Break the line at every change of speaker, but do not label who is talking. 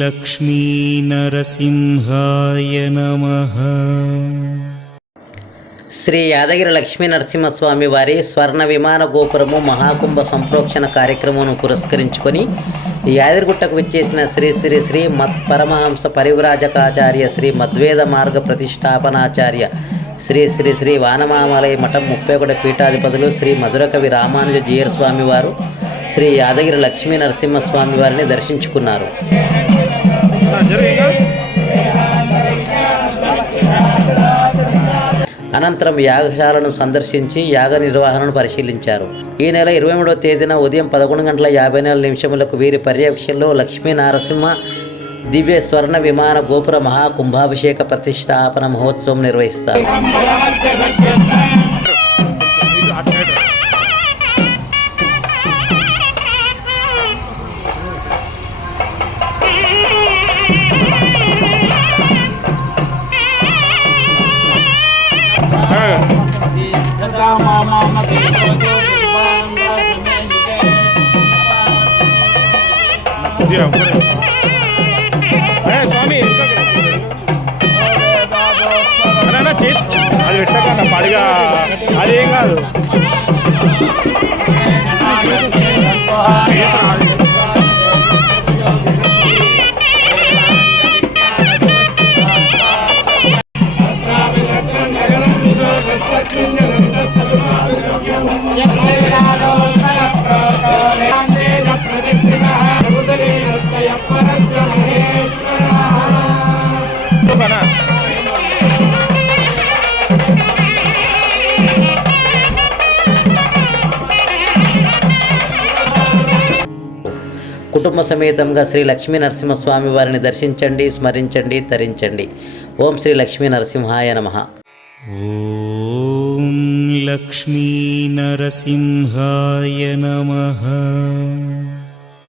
లక్ష్మీ నరసింహాయ నమ.
శ్రీ యాదగిరి లక్ష్మీ నరసింహస్వామి వారి స్వర్ణ విమాన గోపురము మహాకుంభ సంప్రోక్షణ కార్యక్రమం పురస్కరించుకొని యాదగిరిగుట్టకు విచ్చేసిన శ్రీ శ్రీ శ్రీ మత్ పరమహంస పరివ్రాజకాచార్య శ్రీ మద్వేద మార్గ ప్రతిష్టాపనాచార్య శ్రీ శ్రీ శ్రీ వానమామాలయ మఠం ముప్పై ఒకటి పీఠాధిపతులు శ్రీ మధురకవి రామానుజ జీయర్ స్వామి వారు శ్రీ యాదగిరి లక్ష్మీ నరసింహస్వామి వారిని దర్శించుకున్నారు. అనంతరం యాగశాలను సందర్శించి యాగ నిర్వహణను పరిశీలించారు. ఈ నెల ఇరవై మూడవ తేదీన ఉదయం పదకొండు గంటల యాభై నాలుగు నిమిషములకు వీరి పర్యవేక్షణలో లక్ష్మీ నరసింహ దివ్య స్వర్ణ విమాన గోపుర మహాకుంభాభిషేక ప్రతిష్టాపన మహోత్సవం నిర్వహిస్తారు.
స్వామి అది పెట్టకన్నా పడిగా. అదేం కాదు.
కుటుంబ సమేతంగా శ్రీ లక్ష్మీ నరసింహస్వామి వారిని దర్శించండి స్మరించండి తరించండి. ఓం శ్రీ లక్ష్మీ నరసింహాయ నమః.
लक्ष्मीनरसिंहाय नमः